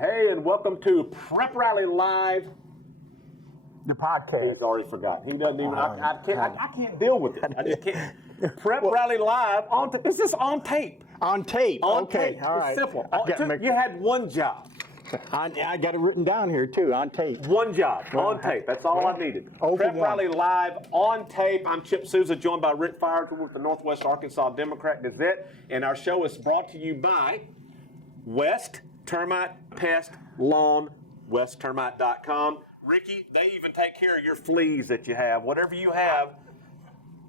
Hey, and welcome to Prep Rally Live. The podcast. He's already forgotten. He doesn't even. I can't deal with it. I just can't. Prep Rally Live on. Is this on tape? On tape. On okay. tape. All It's right. simple. You You had one job. I got it written down here too. On tape. One job on tape. That's all I needed. Prep Rally Live on tape. I'm Chip Souza, joined by Rick Fires. We're with the Northwest Arkansas Democrat-Gazette, and our show is brought to you by West Termite Pest Lawn, westtermite.com. Ricky, they even take care of your fleas that you have. Whatever you have,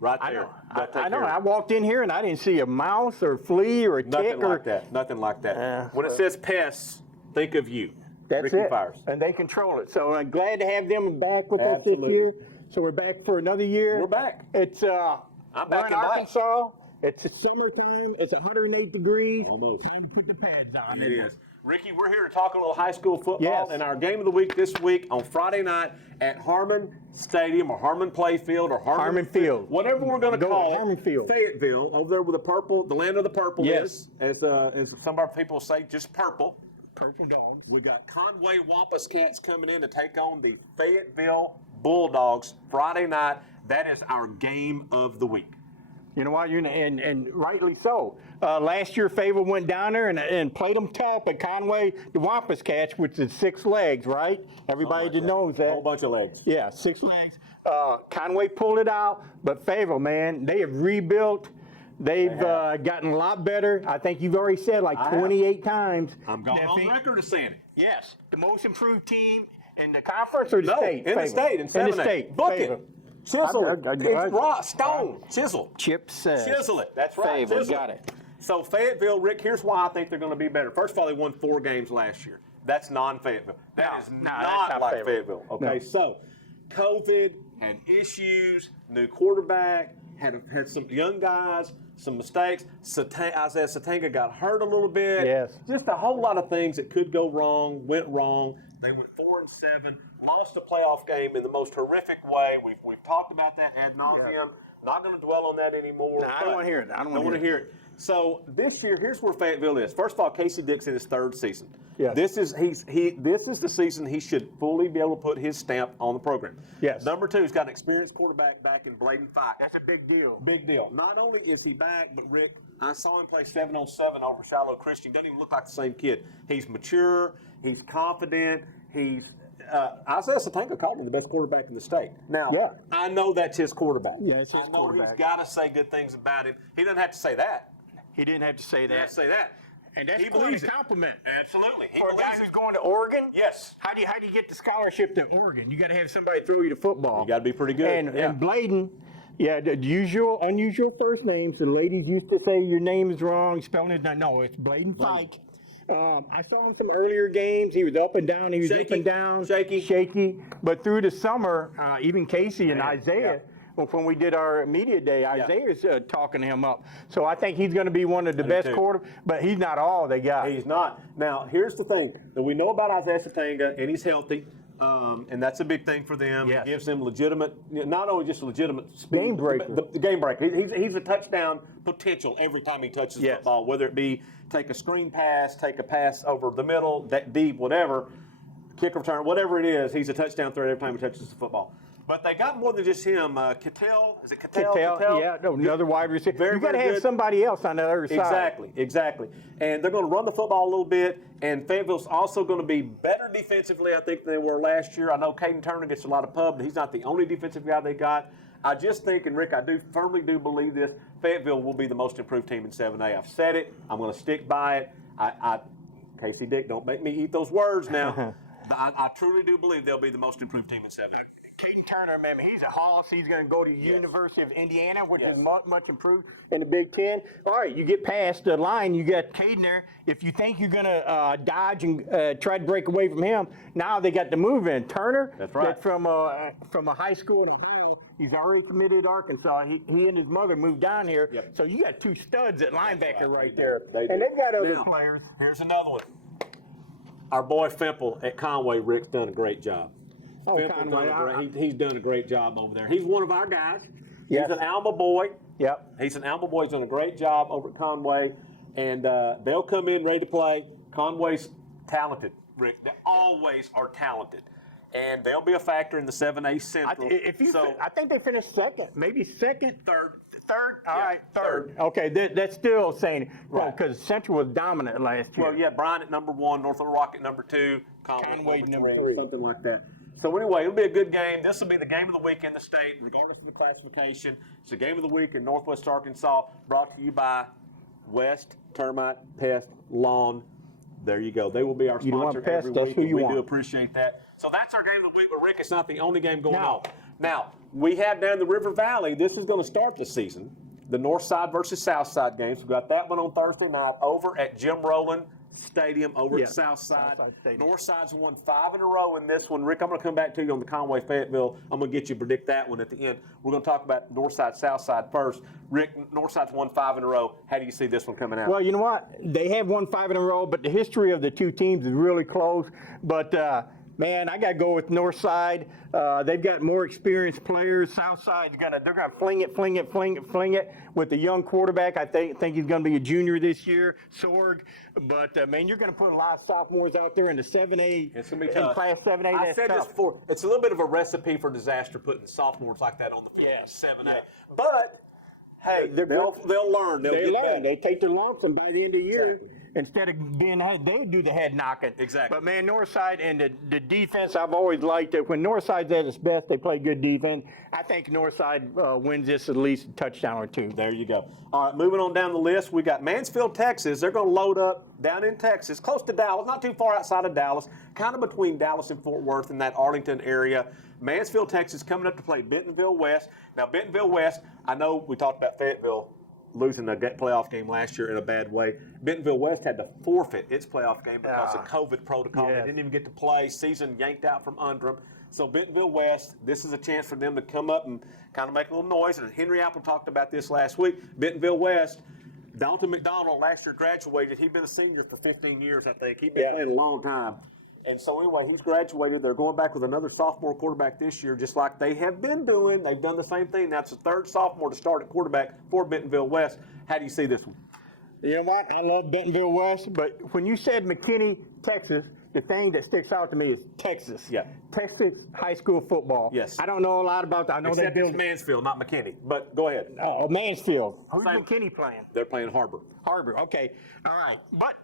right there. I know. I walked in here and I didn't see a mouse or a flea or a tick. Nothing like that. Nothing like that. When it says pests, think of you. That's Ricky it. Fires. And they control it. So I'm glad to have them back with us this year. So we're back for another year. We're back. It's I'm back in Arkansas. It's summertime. It's 108 degrees. Almost. Time to put the pads on. It is. Ricky, we're here to talk a little high school football. Yes. And our game of the week this week on Friday night at Harmon Stadium or Harmon Playfield or Harmon Field. Whatever we're going to call Harmon Field. Fayetteville, over there with the purple, the land of the purple Yes. is, as some of our people say, just purple. Purple dogs. We got Conway Wampus Cats coming in to take on the Fayetteville Bulldogs Friday night. That is our game of the week. You know what? And rightly so. Last year, Fayetteville went down there and played them tough at Conway, the Wampus Cats, which is 6 legs, right? Everybody that knows that. A whole bunch of legs. Yeah, 6 legs. Conway pulled it out, but Fayetteville, man, they have rebuilt. They've gotten a lot better. I think you've already said like 28 times. I'm going on record as saying it. Yes, the most improved team in the conference or the state? In the state. In the state. Book it. Chisel it. It's rock, stone, chisel. Chip says. Chisel it. That's right. Fayetteville, Chisel. got it. So Fayetteville, Rick, here's why I think they're going to be better. First of all, they won 4 games last year. That's non-Fayetteville. That is not like Fayetteville. Okay, No. so COVID had issues, new quarterback, had some young guys, some mistakes. Isaiah Satanga got hurt a little bit. Yes. Just a whole lot of things that could go wrong, went wrong. They went 4-7, lost a playoff game in the most horrific way. We've talked about that ad nauseum. Yeah. Not going to dwell on that anymore. I don't want to hear it. I don't want to hear it. So this year, here's where Fayetteville is. First of all, Casey Dick's in his 3rd season. Yes. This is the season he should fully be able to put his stamp on the program. Yes. Number 2, he's got an experienced quarterback back in Bladen Fike. That's a big deal. Big deal. Not only is he back, but Rick, I saw him play 7-on-7 over Shiloh Christian. Doesn't even look like the same kid. He's mature. He's confident. He's Isaiah Satanga called him the best quarterback in the state. Now, I know that's his quarterback. Yeah, it's his I know quarterback. he's got to say good things about him. He doesn't have to say that. He didn't have to say He that. has to say that. And that's He quite believes a it. compliment. Absolutely. He For a guy believes who's it. going to Oregon? Yes. How do you get the scholarship to Oregon? You got to have somebody throw you the football. You got to be pretty good. And Bladen, the unusual first names. The ladies used to say your name is wrong, spelling it not. No, it's Bladen Fike. I saw him some earlier games. He was up and down. He was Shaky. up and down. Shaky. But through the summer, even Casey and Isaiah, when we did our media day, Isaiah's talking him up. So I think he's going to be one of the best quarterbacks, but he's not all they got. He's not. Now, here's the thing that we know about Isaiah Satanga, and he's healthy, and that's a big thing for them. Yes. It gives them legitimate, not only just legitimate speed, Game breaker. The game breaker. He's a touchdown potential every time he touches the football, whether it be take a screen pass, take a pass over the middle, that deep, whatever, kick return, whatever it is, he's a touchdown threat every time he touches the football. But they got more than just him. Kittel, is it Kittel? Kittel, another wide receiver. You got to have somebody else on the other side. Exactly. And they're going to run the football a little bit. And Fayetteville's also going to be better defensively, I think, than they were last year. I know Caden Turner gets a lot of pub, but he's not the only defensive guy they got. I just think, and Rick, I firmly do believe this, Fayetteville will be the most improved team in 7A. I've said it. I'm going to stick by it. Casey Dick, don't make me eat those words now. I truly do believe they'll be the most improved team in 7A. Caden Turner, man, he's a hoss. He's going to go to University of Indiana, which is much improved in the Big Ten. All right, you get past the line, you got Caden there. If you think you're going to dodge and try to break away from him, now they got the move in. Turner, that's right. From a high school in Ohio, he's already committed to Arkansas. He and his mother moved down here. Yep. So you got 2 studs at linebacker right there. And they've got other players. Here's another one. Our boy Fimple at Conway, Rick's done a great job. Conway, he's done a great job over there. He's one of our guys. He's an Alma boy. Yep. He's an Alma boy. He's done a great job over at Conway. And they'll come in ready to play. Conway's talented. Rick. They always are talented. And they'll be a factor in the 7A Central. I think they finished second, maybe second. Third. All right, third. Okay, that's still saying it. Right. Because Central was dominant last year. Well, yeah, Bryan at number 1, North Little Rock at number 2, Conway number number 3. something like that. So anyway, it'll be a good game. This will be the game of the week in the state, regardless of the classification. It's the game of the week in Northwest Arkansas, brought to you by West Termite Pest Lawn. There you go. They will be our sponsor every week. We do appreciate that. So that's our game of the week. But Rick, it's not the only game going on. Now, we have down the River Valley. This is going to start the season. The North Side versus South Side games. We've got that one on Thursday night over at Jim Rowland Stadium over at South Side. North Side's won 5 in a row in this one. Rick, I'm going to come back to you on the Conway Fayetteville. I'm going to get you to predict that one at the end. We're going to talk about North Side, South Side first. Rick, North Side's won 5 in a row. How do you see this one coming out? Well, you know what? They have won 5 in a row, but the history of the two teams is really close. But man, I got to go with North Side. They've got more experienced players. South Side's they're gonna fling it with the young quarterback. I think he's gonna be a junior this year, Sorg. But man, you're gonna put a lot of sophomores out there in the 7A. It's gonna be tough. Class 7A. I said this before. It's a little bit of a recipe for disaster putting sophomores like that on the field. Yeah. 7A. Yeah. But hey, they'll learn. They get learn. better. They take their lumps, and by the end of the year, Exactly. instead of being they do the head knocking. Exactly. But man, Northside and the defense, I've always liked it. When Northside's at its best, they play good defense. I think Northside wins this at least a touchdown or 2. There you go. All right, moving on down the list, we got Mansfield, Texas. They're going to load up down in Texas, close to Dallas, not too far outside of Dallas, kind of between Dallas and Fort Worth in that Arlington area. Mansfield, Texas, coming up to play Bentonville West. Now, Bentonville West, I know we talked about Fayetteville losing the playoff game last year in a bad way. Bentonville West had to forfeit its playoff game because of COVID protocol. Yeah. They didn't even get to play. Season yanked out from under them. So Bentonville West, this is a chance for them to come up and kind of make a little noise. And Henry Apple talked about this last week. Bentonville West, Dalton McDonald last year graduated. He'd been a senior for 15 years, I think. He'd been playing a long time. And so anyway, he's graduated. They're going back with another sophomore quarterback this year, just like they have been doing. They've done the same thing. That's the third sophomore to start at quarterback for Bentonville West. How do you see this one? You know what? I love Bentonville West, but when you said McKinney, Texas, the thing that sticks out to me is Texas. Yeah. Texas high school football. Yes. I don't know a lot about that. I know Except they it's build Mansfield, not McKinney. But go ahead. Oh, Mansfield. Who's Same. McKinney playing? They're playing Harbor. Harbor. Okay. All right. But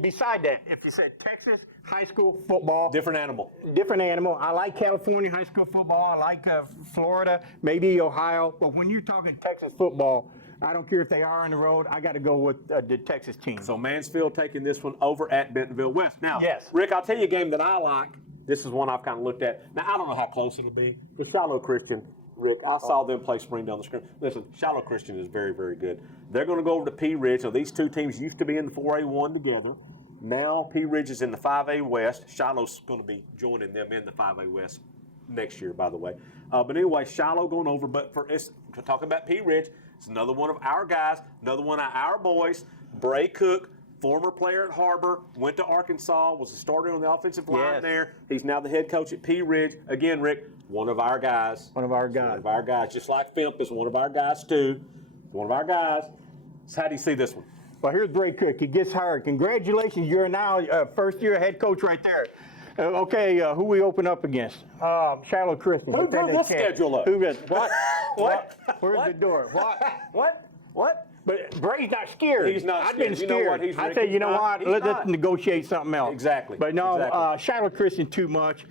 beside that, if you said Texas high school football, Different animal. different animal. I like California high school football. I like Florida, maybe Ohio. But when you're talking Texas football, I don't care if they are on the road. I got to go with the Texas team. So Mansfield taking this one over at Bentonville West. Now, Yes. Rick, I'll tell you a game that I like. This is one I've kind of looked at. Now, I don't know how close it'll be. The Shiloh Christian, Rick, I saw them play spring down the screen. Listen, Shiloh Christian is very, very good. They're going to go over to Pea Ridge. Now, these two teams used to be in the 4A1 together. Now, Pea Ridge is in the 5A West. Shiloh's going to be joining them in the 5A West next year, by the way. But anyway, Shiloh going over. But for us to talk about Pea Ridge, it's another one of our guys, another one of our boys, Bray Cook, former player at Harbor, went to Arkansas, was a starter on the offensive line there. He's now the head coach at Pea Ridge. Again, Rick, one of our guys. One of our guys. One of our guys. Just like Fimp is one of our guys, too. One of our guys. So how do you see this one? Well, here's Bray Cook. He gets hired. Congratulations. You're now first-year head coach right there. Okay, who we open up against? Shiloh Christian. Who drew this schedule up? Who got what? What? Where's the door? What? What? But Bray's not scared. He's not I've been scared. scared. You know what? He's I Rick. say, you know He's what? not. Let's negotiate something else. Exactly. But no, Exactly. Shiloh Christian too much.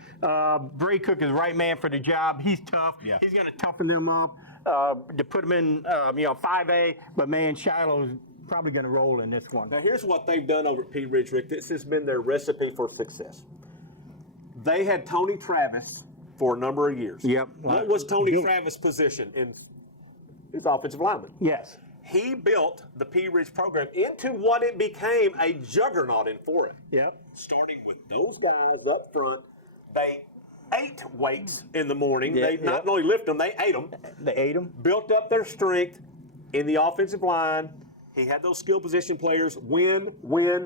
Bray Cook is the right man for the job. He's tough. Yeah. He's going to toughen them up to put them in, 5A. But man, Shiloh's probably going to roll in this one. Now, here's what they've done over at Pea Ridge, Rick. This has been their recipe for success. They had Tony Travis for a number of years. Yep. What was Tony Travis' position in his offensive lineman? Yes. He built the Pea Ridge program into what it became a juggernaut in 4A. Yep. Starting with those guys up front, they ate weights in the morning. Yeah, They not only lifted them, they ate them. They ate him. Built up their strength in the offensive line. He had those skill position players win. Okay?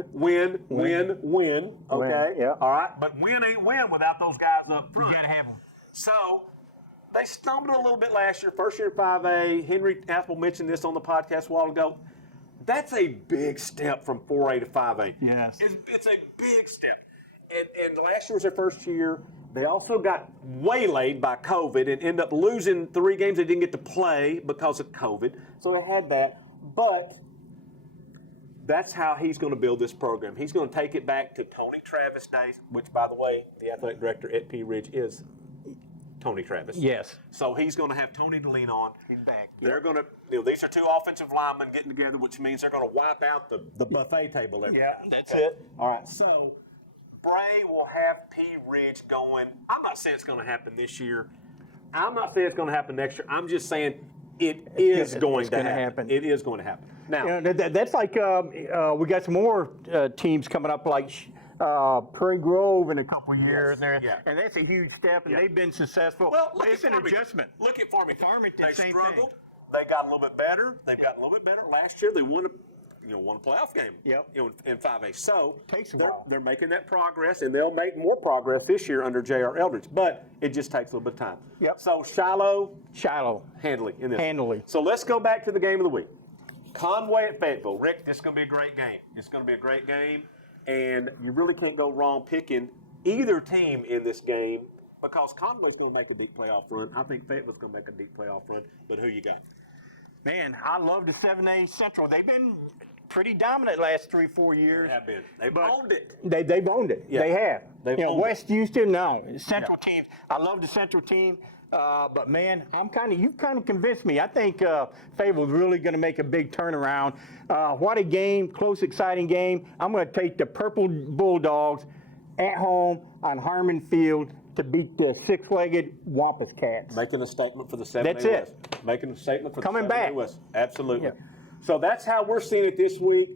Yeah. All right? But win ain't win without those guys up front. You got to have them. So they stumbled a little bit last year, first year at 5A. Henry Apple mentioned this on the podcast a while ago. That's a big step from 4A to 5A. Yes. It's a big step. and last year was their first year. They also got waylaid by COVID and ended up losing 3 games they didn't get to play because of COVID. So they had that. But that's how he's going to build this program. He's going to take it back to Tony Travis days, which, by the way, the athletic director at Pea Ridge is Tony Travis. Yes. So he's going to have Tony to lean on. He's back. They're going to, these are 2 offensive linemen getting together, which means they're going to wipe out the buffet table every time. That's it. All right, so Bray will have Pea Ridge going. I'm not saying it's going to happen this year. I'm not saying it's going to happen next year. I'm just saying it is going to happen. It is going to happen. Now, that's like we got some more teams coming up, like Prairie Grove in a couple of years, and that's a huge step, and they've been successful. Well, it's an adjustment. Look at Farmington. They same struggled. thing. They got a little bit better. They've gotten a little bit better. Last year, they won a playoff game. In 5A. So takes a while. They're making that progress, and they'll make more progress this year under J.R. Eldridge. But it just takes a little bit of time. So Shiloh, handily in this. Handily. So let's go back to the game of the week. Conway at Fayetteville. Rick, this is going to be a great game. It's going to be a great game, and you really can't go wrong picking either team in this game because Conway's going to make a deep playoff run. I think Fayetteville's going to make a deep playoff run, but who you got? Man, I love the 7A Central. They've been pretty dominant last 3-4 years. They have been. They've owned it. They've owned it. Yeah. They have. They've owned West Houston, no. Central teams. I love the Central team. But man, you've kind of convinced me. I think Fayetteville's really going to make a big turnaround. What a game, close, exciting game. I'm going to take the Purple Bulldogs at home on Harmon Field to beat the 6-legged Wampus Cats. Making a statement for the 7A That's West. it. Making a statement for Coming the 7A back. West. Absolutely. Yeah. So that's how we're seeing it this week.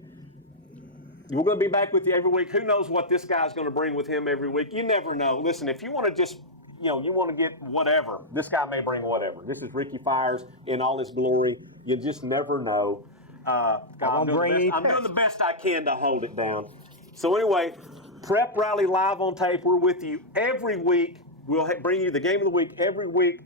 We're going to be back with you every week. Who knows what this guy's going to bring with him every week? You never know. Listen, if you want to just you want to get whatever. This guy may bring whatever. This is Ricky Fires in all his glory. You just never know. I'm doing the best I can to hold it down. So anyway, Prep Rally live on tape. We're with you every week. We'll bring you the game of the week every week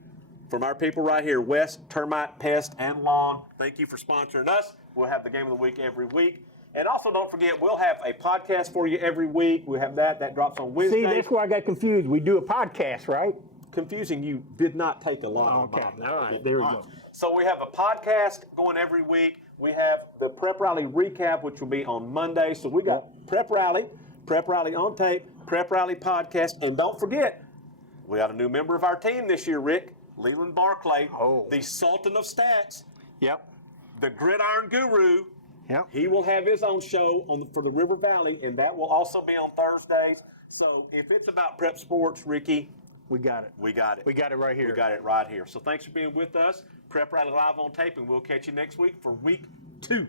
from our people right here, West, Termite, Pest, and Lawn. Thank you for sponsoring us. We'll have the game of the week every week. And also, don't forget, we'll have a podcast for you every week. We have that drops on Wednesday. See, that's where I got confused. We do a podcast, right? Confusing you did not take a lot. Okay, all right, there we go. So we have a podcast going every week. We have the Prep Rally recap, which will be on Monday. So we got Prep Rally on tape, Prep Rally podcast, and don't forget, we got a new member of our team this year, Rick, Leland Barclay, the Sultan of Stats. Yep. The Gridiron Guru. Yep. He will have his own show for the River Valley, and that will also be on Thursdays. So if it's about prep sports, Ricky, we got it. We got it. We got it right here. We got it right here. So thanks for being with us. Prep Rally live on tape, and we'll catch you next week for week 2.